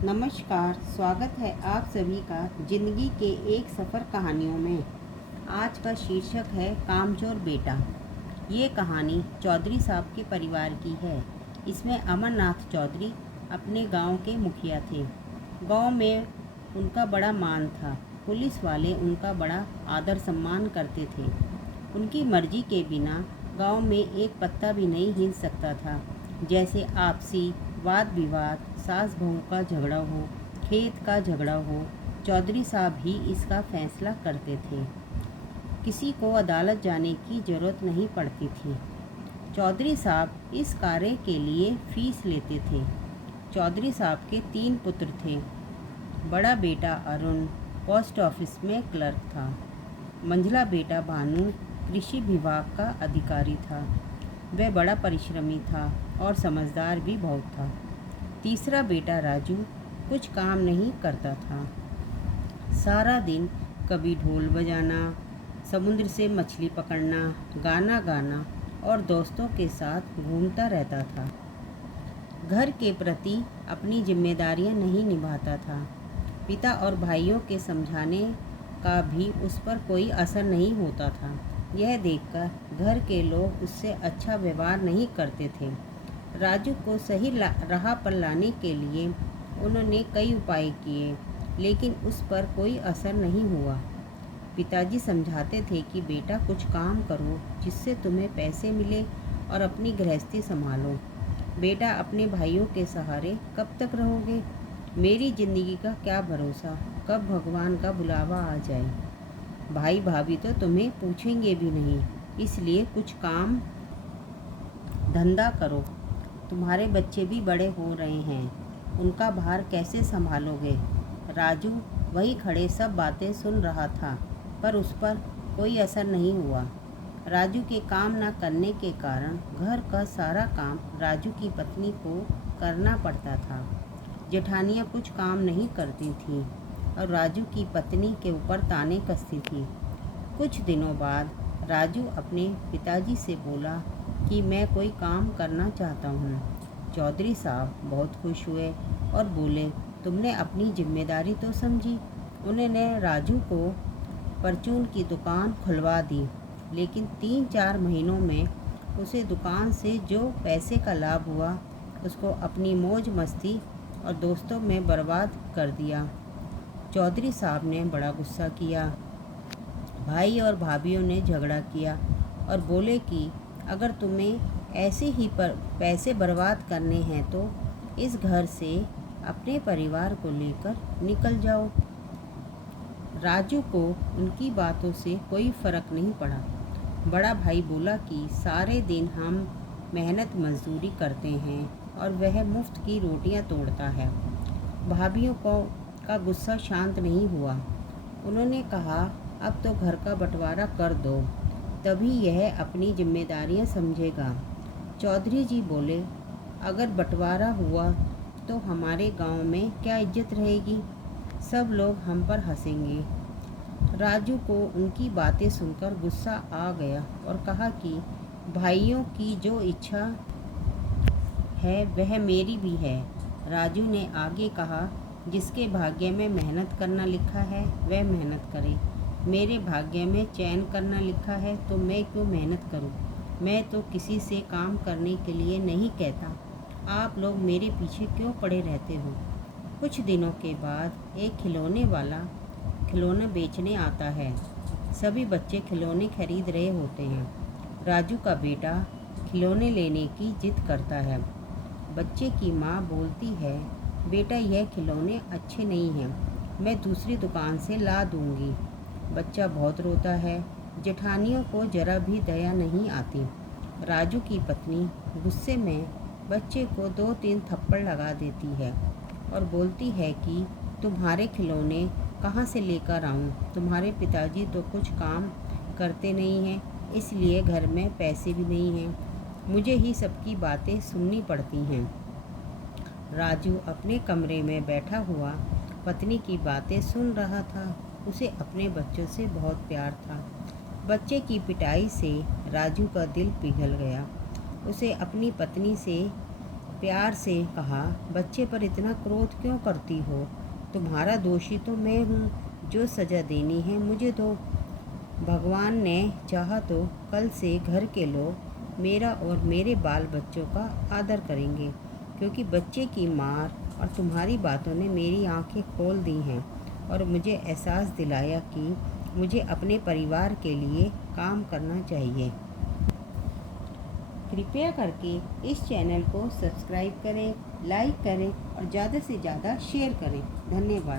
नमस्कार, स्वागत है आप सभी का जिंदगी के एक सफ़र कहानियों में। आज का शीर्षक है कामचोर बेटा। ये कहानी चौधरी साहब के परिवार की है। इसमें अमरनाथ चौधरी अपने गांव के मुखिया थे। गांव में उनका बड़ा मान था। पुलिस वाले उनका बड़ा आदर सम्मान करते थे। उनकी मर्जी के बिना गांव में एक पत्ता भी नहीं हिल सकता था। जैसे आपसी वाद विवाद, सास बहू का झगड़ा हो, खेत का झगड़ा हो, चौधरी साहब ही इसका फैसला करते थे। किसी को अदालत जाने की ज़रूरत नहीं पड़ती थी। चौधरी साहब इस कार्य के लिए फीस लेते थे। चौधरी साहब के 3 पुत्र थे। बड़ा बेटा अरुण पोस्ट ऑफिस में क्लर्क था। मंझला बेटा भानु कृषि विभाग का अधिकारी था। वह बड़ा परिश्रमी था और समझदार भी बहुत था। तीसरा बेटा राजू कुछ काम नहीं करता था। सारा दिन कभी ढोल बजाना, समुद्र से मछली पकड़ना, गाना गाना और दोस्तों के साथ घूमता रहता था। घर के प्रति अपनी जिम्मेदारियां नहीं निभाता था। पिता और भाइयों के समझाने का भी उस पर कोई असर नहीं होता था। यह देखकर घर के लोग उससे अच्छा व्यवहार नहीं करते थे। राजू को सही राह पर लाने के लिए उन्होंने कई उपाय किए, लेकिन उस पर कोई असर नहीं हुआ। पिताजी समझाते थे कि बेटा कुछ काम करो जिससे तुम्हें पैसे मिले और अपनी गृहस्थी संभालो। बेटा अपने भाइयों के सहारे कब तक रहोगे? मेरी ज़िंदगी का क्या भरोसा, कब भगवान का बुलावा आ जाए। भाई भाभी तो तुम्हें पूछेंगे भी नहीं, इसलिए कुछ काम धंधा करो। तुम्हारे बच्चे भी बड़े हो रहे हैं, उनका भार कैसे संभालोगे? राजू वही खड़े सब बातें सुन रहा था, पर उस पर कोई असर नहीं हुआ। राजू के काम न करने के कारण घर का सारा काम राजू की पत्नी को करना पड़ता था। जेठानियाँ कुछ काम नहीं करती थीं और राजू की पत्नी के ऊपर ताने कसती थी। कुछ दिनों बाद राजू अपने पिताजी से बोला कि मैं कोई काम करना चाहता हूँ। चौधरी साहब बहुत खुश हुए और बोले, तुमने अपनी जिम्मेदारी तो समझी। उन्होंने राजू को परचून की दुकान खुलवा दी, लेकिन 3-4 महीनों में उसे दुकान से जो पैसे का लाभ हुआ उसको अपनी मौज मस्ती और दोस्तों में बर्बाद कर दिया। चौधरी साहब ने बड़ा गुस्सा किया। भाई और भाभीयों ने झगड़ा किया और बोले कि अगर तुम्हें ऐसे ही पर पैसे बर्बाद करने हैं तो इस घर से अपने परिवार को लेकर निकल जाओ। राजू को उनकी बातों से कोई फ़र्क नहीं पड़ा। बड़ा भाई बोला कि सारे दिन हम मेहनत मजदूरी करते हैं और वह मुफ्त की रोटियां तोड़ता है। भाभीयों का गुस्सा शांत नहीं हुआ। उन्होंने कहा, अब तो घर का बंटवारा कर दो, तभी यह अपनी जिम्मेदारियां समझेगा। चौधरी जी बोले, अगर बंटवारा हुआ तो हमारे गांव में क्या इज्जत रहेगी? सब लोग हम पर हंसेंगे। राजू को उनकी बातें सुनकर गुस्सा आ गया और कहा कि भाइयों की जो इच्छा है वह मेरी भी है। राजू ने आगे कहा, जिसके भाग्य में मेहनत करना लिखा है वह मेहनत करे। मेरे भाग्य में चैन करना लिखा है तो मैं क्यों मेहनत करूं? मैं तो किसी से काम करने के लिए नहीं कहता। आप लोग मेरे पीछे क्यों पड़े रहते हो? कुछ दिनों के बाद एक खिलौने वाला खिलौने बेचने आता है। सभी बच्चे खिलौने खरीद रहे होते हैं। राजू का बेटा खिलौने लेने की जिद करता है। बच्चे की माँ बोलती है, बेटा यह खिलौने अच्छे नहीं हैं, मैं दूसरी दुकान से ला दूँगी। बच्चा बहुत रोता है। जेठानियों को जरा भी दया नहीं आती। राजू की पत्नी गुस्से में बच्चे को 2-3 थप्पड़ लगा देती है और बोलती है कि तुम्हारे खिलौने कहाँ से लेकर आऊँ? तुम्हारे पिताजी तो कुछ काम करते नहीं हैं, इसलिए घर में पैसे भी नहीं हैं। मुझे ही सबकी बातें सुननी पड़ती हैं। राजू अपने कमरे में बैठा हुआ पत्नी की बातें सुन रहा था। उसे अपने बच्चों से बहुत प्यार था। बच्चे की पिटाई से राजू का दिल पिघल गया। उसे अपनी पत्नी से प्यार से कहा, बच्चे पर इतना क्रोध क्यों करती हो? तुम्हारा दोषी तो मैं हूँ, जो सज़ा देनी है मुझे दो। भगवान ने चाहा तो कल से घर के लोग मेरा और मेरे बाल बच्चों का आदर करेंगे, क्योंकि बच्चे की मार और तुम्हारी बातों ने मेरी आंखें खोल दी हैं और मुझे एहसास दिलाया कि मुझे अपने परिवार के लिए काम करना चाहिए। कृपया करके इस चैनल को सब्सक्राइब करें, लाइक करें और ज़्यादा से ज़्यादा शेयर करें। धन्यवाद।